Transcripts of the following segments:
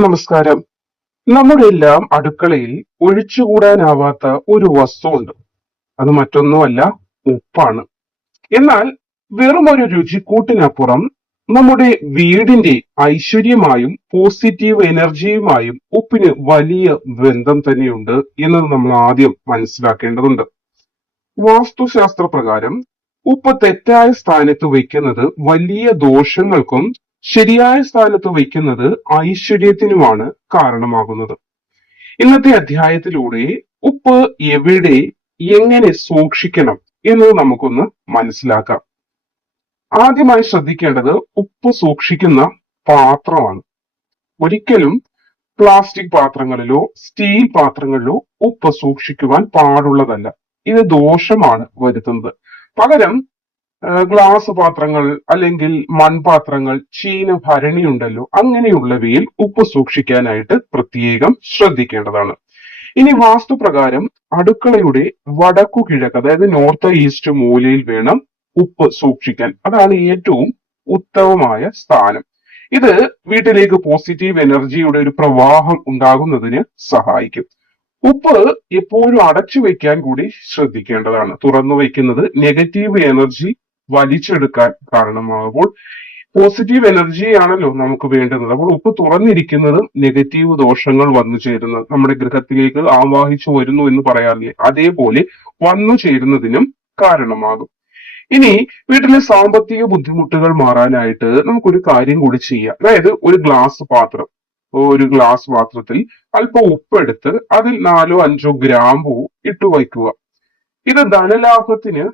നമസ്കാരം. നമ്മുടെ എല്ലാം അടുക്കളയിൽ ഒഴിച്ചുകൂടാനാവാത്ത ഒരു വസ്തുവുണ്ട്. അത് മറ്റൊന്നുമല്ല, ഉപ്പാണ്. എന്നാൽ വെറും ഒരു രുചിക്കൂട്ടിനപ്പുറം നമ്മുടെ വീടിന്റെ ഐശ്വര്യമായും പോസിറ്റീവ് എനർജിയുമായും ഉപ്പിന് വലിയ ബന്ധം തന്നെയുണ്ട് എന്നത് നമ്മൾ ആദ്യം മനസ്സിലാക്കേണ്ടതുണ്ട്. വാസ്തുശാസ്ത്ര പ്രകാരം ഉപ്പ് തെറ്റായ സ്ഥാനത്ത് വയ്ക്കുന്നത് വലിയ ദോഷങ്ങൾക്കും ശരിയായ സ്ഥാനത്ത് വയ്ക്കുന്നത് ഐശ്വര്യത്തിനുമാണ് കാരണമാകുന്നത്. ഇന്നത്തെ അധ്യായത്തിലൂടെ ഉപ്പ് എവിടെ എങ്ങനെ സൂക്ഷിക്കണം എന്നത് നമുക്കൊന്ന് മനസ്സിലാക്കാം. ആദ്യമായി ശ്രദ്ധിക്കേണ്ടത് ഉപ്പ് സൂക്ഷിക്കുന്ന പാത്രമാണ്. ഒരിക്കലും പ്ലാസ്റ്റിക് പാത്രങ്ങളിലോ സ്റ്റീൽ പാത്രങ്ങളിലോ ഉപ്പ് സൂക്ഷിക്കുവാൻ പാടുള്ളതല്ല. ഇത് ദോഷമാണ് വരുത്തുന്നത്. പകരം ഗ്ലാസ് പാത്രങ്ങൾ അല്ലെങ്കിൽ മൺപാത്രങ്ങൾ, ചീന ഭരണി ഉണ്ടല്ലോ, അങ്ങനെയുള്ളവയിൽ ഉപ്പ് സൂക്ഷിക്കാനായിട്ട് പ്രത്യേകം ശ്രദ്ധിക്കേണ്ടതാണ്. ഇനി വാസ്തുപ്രകാരം അടുക്കളയുടെ വടക്കു കിഴക്ക്, അതായത് നോർത്ത് ഈസ്റ്റ് മൂലയിൽ വേണം ഉപ്പ് സൂക്ഷിക്കാൻ. അതാണ് ഏറ്റവും ഉത്തമമായ സ്ഥാനം. ഇത് വീട്ടിലേക്ക് പോസിറ്റീവ് എനർജിയുടെ ഒരു പ്രവാഹം ഉണ്ടാകുന്നതിന് സഹായിക്കും. ഉപ്പ് എപ്പോഴും അടച്ചു വെക്കാൻ കൂടി ശ്രദ്ധിക്കേണ്ടതാണ്. തുറന്നു വയ്ക്കുന്നത് നെഗറ്റീവ് എനർജി വലിച്ചെടുക്കാൻ കാരണമാകുമ്പോൾ പോസിറ്റീവ് എനർജിയാണല്ലോ നമുക്ക് വേണ്ടുന്നത്. അപ്പോൾ ഉപ്പ് തുറന്നിരിക്കുന്നതും നെഗറ്റീവ് ദോഷങ്ങൾ വന്നു ചേരുന്നത് നമ്മുടെ ഗൃഹത്തിലേക്ക് ആവാഹിച്ചു വരുന്നു എന്ന് പറയാറില്ലേ, അതേപോലെ വന്നു ചേരുന്നതിനും കാരണമാകും. ഇനി വീട്ടിലെ സാമ്പത്തിക ബുദ്ധിമുട്ടുകൾ മാറാനായിട്ട് നമുക്കൊരു കാര്യം കൂടി ചെയ്യാം. അതായത് ഒരു ഗ്ലാസ് പാത്രത്തിൽ അല്പം ഉപ്പെടുത്ത് അതിൽ 4-5 ഗ്രാമ്പൂ ഇട്ടു വയ്ക്കുക. ഇത് ധനലാഭത്തിന്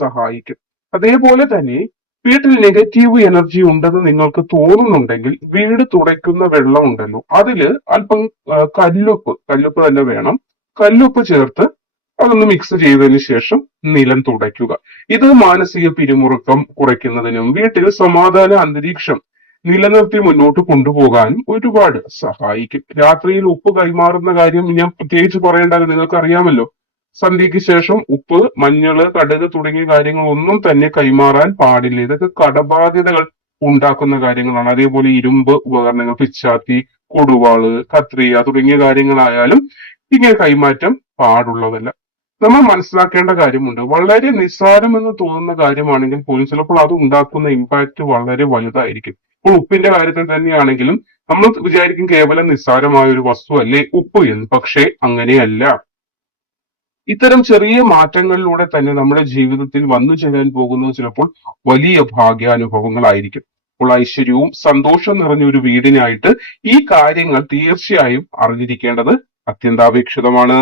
സഹായിക്കും. അതേപോലെ തന്നെ വീട്ടിൽ നെഗറ്റീവ് എനർജി ഉണ്ടെന്ന് നിങ്ങൾക്ക് തോന്നുന്നുണ്ടെങ്കിൽ വീട് തുടയ്ക്കുന്ന വെള്ളം ഉണ്ടല്ലോ, അതില് അല്പം കല്ലുപ്പ് തന്നെ വേണം, കല്ലുപ്പ് ചേർത്ത് അതൊന്ന് മിക്സ് ചെയ്തതിനു ശേഷം നിലം തുടയ്ക്കുക. ഇത് മാനസിക പിരിമുറുക്കം കുറയ്ക്കുന്നതിനും വീട്ടിൽ സമാധാന അന്തരീക്ഷം നിലനിർത്തി മുന്നോട്ട് കൊണ്ടുപോകാനും ഒരുപാട് സഹായിക്കും. രാത്രിയിൽ ഉപ്പ് കൈമാറുന്ന കാര്യം ഞാൻ പ്രത്യേകിച്ച് പറയേണ്ടത് നിങ്ങൾക്ക് അറിയാമല്ലോ. സന്ധ്യയ്ക്ക് ശേഷം ഉപ്പ്, മഞ്ഞള്, കടുക് തുടങ്ങിയ കാര്യങ്ങൾ ഒന്നും തന്നെ കൈമാറാൻ പാടില്ല. ഇതൊക്കെ കടബാധ്യതകൾ ഉണ്ടാക്കുന്ന കാര്യങ്ങളാണ്. അതേപോലെ ഇരുമ്പ് ഉപകരണങ്ങൾ, പിച്ചാത്തി, കൊടുവാള്, കത്രിക തുടങ്ങിയ കാര്യങ്ങളായാലും ഇങ്ങനെ കൈമാറ്റം പാടുള്ളതല്ല. നമ്മൾ മനസ്സിലാക്കേണ്ട കാര്യമുണ്ട്. വളരെ നിസ്സാരമെന്ന് തോന്നുന്ന കാര്യമാണെങ്കിൽ പോലും ചിലപ്പോൾ അത് ഉണ്ടാക്കുന്ന ഇമ്പാക്ട് വളരെ വലുതായിരിക്കും. ഇപ്പോൾ ഉപ്പിന്റെ കാര്യത്തിൽ തന്നെയാണെങ്കിലും നമ്മൾ വിചാരിക്കും കേവലം നിസ്സാരമായ ഒരു വസ്തു അല്ലേ ഉപ്പ് എന്ന്. പക്ഷേ അങ്ങനെയല്ല. ഇത്തരം ചെറിയ മാറ്റങ്ങളിലൂടെ തന്നെ നമ്മുടെ ജീവിതത്തിൽ വന്നു ചേരാൻ പോകുന്നത് ചിലപ്പോൾ വലിയ ഭാഗ്യാനുഭവങ്ങളായിരിക്കും. അപ്പോൾ ഐശ്വര്യവും സന്തോഷം നിറഞ്ഞ ഒരു വീടിനായിട്ട് ഈ കാര്യങ്ങൾ തീർച്ചയായും അറിഞ്ഞിരിക്കേണ്ടത് അത്യന്താപേക്ഷിതമാണ്.